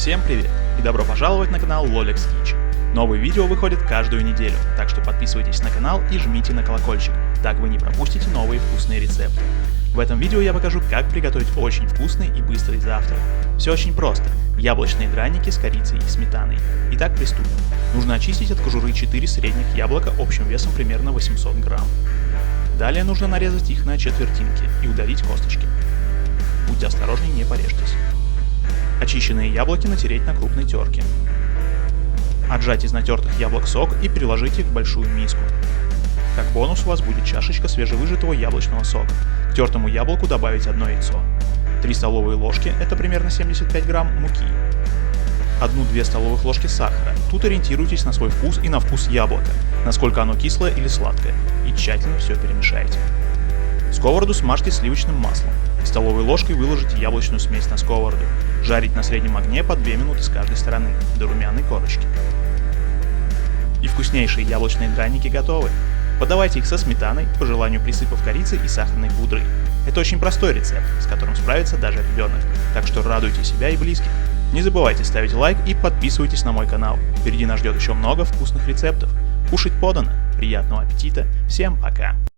Всем привет и добро пожаловать на канал Lolex Kitchen. Новые видео выходят каждую неделю, так что подписывайтесь на канал и жмите на колокольчик, так вы не пропустите новые вкусные рецепты. В этом видео я покажу, как приготовить очень вкусный и быстрый завтрак. Все очень просто. Яблочные драники с корицей и сметаной. Итак, приступим. Нужно очистить от кожуры 4 средних яблока общим весом примерно 800 грамм. Далее нужно нарезать их на четвертинки и удалить косточки. Будьте осторожны, не порежьтесь. Очищенные яблоки натереть на крупной терке. Отжать из натертых яблок сок и переложить их в большую миску. Как бонус у вас будет чашечка свежевыжатого яблочного сока. К тертому яблоку добавить одно яйцо. 3 столовые ложки, это примерно 75 грамм муки. 1-2 столовых ложки сахара. Тут ориентируйтесь на свой вкус и на вкус яблока, насколько оно кислое или сладкое, и тщательно все перемешайте. Сковороду смажьте сливочным маслом. Столовой ложкой выложите яблочную смесь на сковороду. Жарить на среднем огне по 2 минуты с каждой стороны, до румяной корочки. И вкуснейшие яблочные драники готовы. Подавайте их со сметаной, по желанию присыпав корицей и сахарной пудрой. Это очень простой рецепт, с которым справится даже ребенок, так что радуйте себя и близких. Не забывайте ставить лайк и подписывайтесь на мой канал, впереди нас ждет еще много вкусных рецептов. Кушать подано, приятного аппетита, всем пока!